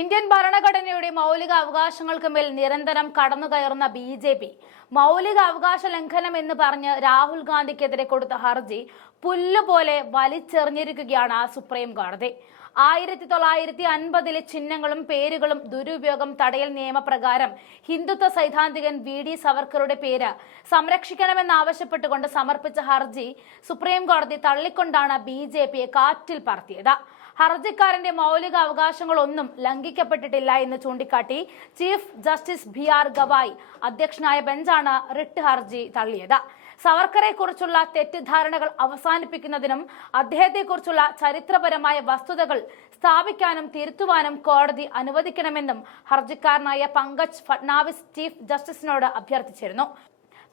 Indian ഭരണഘടനയുടെ മൗലിക അവകാശങ്ങൾക്ക് മേൽ നിരന്തരം കടന്നുകയറുന്ന ബി ജെ പി. മൗലിക അവകാശ ലംഘനം എന്ന് പറഞ്ഞ് രാഹുൽ ഗാന്ധിക്കെതിരെ കൊടുത്ത ഹർജി പുല്ലുപോലെ വലിച്ചെറിഞ്ഞിരിക്കുകയാണ് സുപ്രീം കോടതി. ആയിരത്തി തൊള്ളായിരത്തി അൻപതിലെ ചിഹ്നങ്ങളും പേരുകളും ദുരുപയോഗം തടയൽ നിയമപ്രകാരം ഹിന്ദുത്വ സൈദ്ധാന്തികൻ വി ഡി സവർക്കറുടെ പേര് സംരക്ഷിക്കണമെന്നാവശ്യപ്പെട്ടുകൊണ്ട് സമർപ്പിച്ച ഹർജി സുപ്രീം കോടതി തള്ളിക്കൊണ്ടാണ് ബി ജെ പിയെ കാറ്റിൽ പറത്തിയത്. ഹർജിക്കാരന്റെ മൗലിക അവകാശങ്ങളൊന്നും ലംഘിക്കപ്പെട്ടിട്ടില്ല എന്ന് ചൂണ്ടിക്കാട്ടി chief justice B R Gavai അധ്യക്ഷനായ ബെഞ്ചാണ് റിട്ട് ഹർജി തള്ളിയത്. സവർക്കറെ കുറിച്ചുള്ള തെറ്റിദ്ധാരണകൾ അവസാനിപ്പിക്കുന്നതിനും അദ്ദേഹത്തെക്കുറിച്ചുള്ള ചരിത്രപരമായ വസ്തുതകൾ സ്ഥാപിക്കാനും തിരുത്തുവാനും കോടതി അനുവദിക്കണമെന്നും ഹർജിക്കാരനായ പങ്കജ് ഫട്നാവിസ് ചീഫ് ജസ്റ്റിസിനോട് അഭ്യർത്ഥിച്ചിരുന്നു.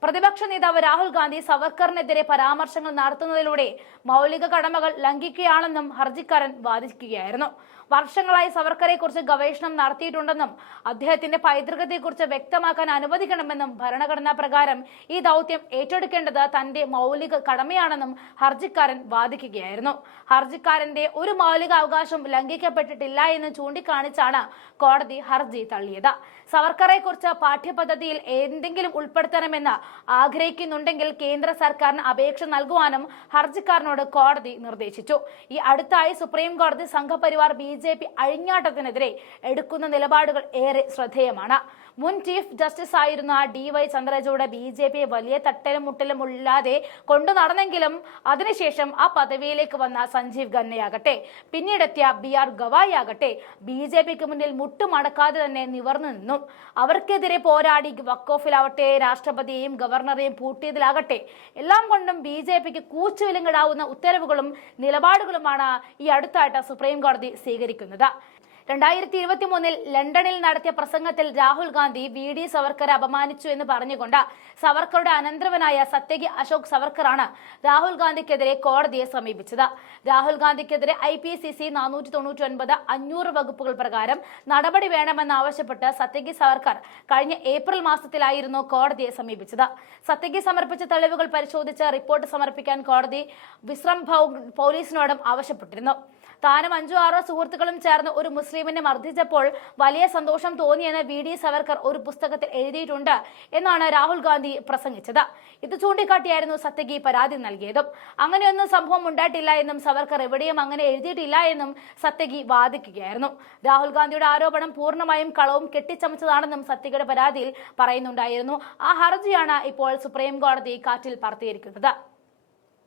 പ്രതിപക്ഷ നേതാവ് രാഹുൽ ഗാന്ധി സവർക്കറിനെതിരെ പരാമർശങ്ങൾ നടത്തുന്നതിലൂടെ മൗലിക കടമകൾ ലംഘിക്കുകയാണെന്നും ഹർജിക്കാരൻ വാദിക്കുകയായിരുന്നു. വർഷങ്ങളായി സവർക്കറെ കുറിച്ച് ഗവേഷണം നടത്തിയിട്ടുണ്ടെന്നും അദ്ദേഹത്തിന്റെ പൈതൃകത്തെക്കുറിച്ച് വ്യക്തമാക്കാൻ അനുവദിക്കണമെന്നും ഭരണഘടനാ പ്രകാരം ഈ ദൗത്യം ഏറ്റെടുക്കേണ്ടത് തന്റെ മൗലിക കടമയാണെന്നും ഹർജിക്കാരൻ വാദിക്കുകയായിരുന്നു. ഹർജിക്കാരന്റെ ഒരു മൗലിക അവകാശം ലംഘിക്കപ്പെട്ടിട്ടില്ല എന്ന് ചൂണ്ടിക്കാണിച്ചാണ് കോടതി ഹർജി തള്ളിയത്. സവർക്കറെ കുറിച്ച് പാഠ്യപദ്ധതിയിൽ എന്തെങ്കിലും ഉൾപ്പെടുത്തണമെന്ന് ആഗ്രഹിക്കുന്നുണ്ടെങ്കിൽ കേന്ദ്ര സർക്കാരിന് അപേക്ഷ നൽകുവാനും ഹർജിക്കാരനോട് കോടതി നിർദ്ദേശിച്ചു. ഈ അടുത്തായി സുപ്രീം കോടതി സംഘപരിവാർ ബി ജെ പി അഴിഞ്ഞാട്ടത്തിനെതിരെ എടുക്കുന്ന നിലപാടുകൾ ഏറെ ശ്രദ്ധേയമാണ്. മുൻ ചീഫ് ജസ്റ്റിസ് ആയിരുന്ന D Y Chandrachud B J P വലിയ തട്ടലും മുട്ടലും ഇല്ലാതെ കൊണ്ടു നടന്നെങ്കിലും അതിനുശേഷം ആ പദവിയിലേക്ക് വന്ന സഞ്ജീവ് ഖന്നയാകട്ടെ പിന്നീടെത്തിയ ബി ആർ ഗവായി ആകട്ടെ ബി ജെ പിക്ക് മുന്നിൽ മുട്ടുമടക്കാതെ തന്നെ നിവർന്നു നിന്നു. അവർക്കെതിരെ പോരാടി വക്കോഫിലാവട്ടെ രാഷ്ട്രപതിയെയും ഗവർണറെയും പൂട്ടിയതിലാകട്ടെ. എല്ലാം കൊണ്ടും ബി ജെ പിക്ക് കൂച്ചുവിലങ്ങിടാവുന്ന ഉത്തരവുകളും നിലപാടുകളുമാണ് ഈ അടുത്തായിട്ട് സുപ്രീം കോടതി സ്വീകരിക്കുന്നത്. രണ്ടായിരത്തി ഇരുപത്തി മൂന്നിൽ ലണ്ടനിൽ നടത്തിയ പ്രസംഗത്തിൽ രാഹുൽ ഗാന്ധി വി ഡി സവർക്കറെ അപമാനിച്ചു എന്ന് പറഞ്ഞുകൊണ്ട് സവർക്കറുടെ അനന്തരവനായ സത്യകി അശോക് സവർക്കറാണ് രാഹുൽ ഗാന്ധിക്കെതിരെ കോടതിയെ സമീപിച്ചത്. രാഹുൽ ഗാന്ധിക്കെതിരെ ഐ പി സി സി നാനൂറ്റി തൊണ്ണൂറ്റി ഒൻപത് അഞ്ഞൂറ് വകുപ്പുകൾ പ്രകാരം നടപടി വേണമെന്നാവശ്യപ്പെട്ട് സത്യകി സവർക്കർ കഴിഞ്ഞ ഏപ്രിൽ മാസത്തിലായിരുന്നു കോടതിയെ സമീപിച്ചത്. സത്യകി സമർപ്പിച്ച തെളിവുകൾ പരിശോധിച്ച് റിപ്പോർട്ട് സമർപ്പിക്കാൻ കോടതി വിശ്രം പോലീസിനോടും ആവശ്യപ്പെട്ടിരുന്നു. താനും അഞ്ചോ ആറോ സുഹൃത്തുക്കളും ചേർന്ന് ഒരു മുസ്ലിമിനെ മർദ്ദിച്ചപ്പോൾ വലിയ സന്തോഷം തോന്നിയെന്ന് വി ഡി സവർക്കർ ഒരു പുസ്തകത്തിൽ എഴുതിയിട്ടുണ്ട് എന്നാണ് രാഹുൽ ഗാന്ധി പ്രസംഗിച്ചത്. ഇത് ചൂണ്ടിക്കാട്ടിയായിരുന്നു സത്യകി പരാതി നൽകിയതും. അങ്ങനെയൊന്നും സംഭവം ഉണ്ടായിട്ടില്ല എന്നും സവർക്കർ എവിടെയും അങ്ങനെ എഴുതിയിട്ടില്ല എന്നും സത്യകി വാദിക്കുകയായിരുന്നു. രാഹുൽ ഗാന്ധിയുടെ ആരോപണം പൂർണമായും കളവും കെട്ടിച്ചമച്ചതാണെന്നും സത്യകിയുടെ പരാതിയിൽ പറയുന്നുണ്ടായിരുന്നു. ആ ഹർജിയാണ് ഇപ്പോൾ സുപ്രീം കോടതി കാറ്റിൽ പറത്തിയിരിക്കുന്നത്.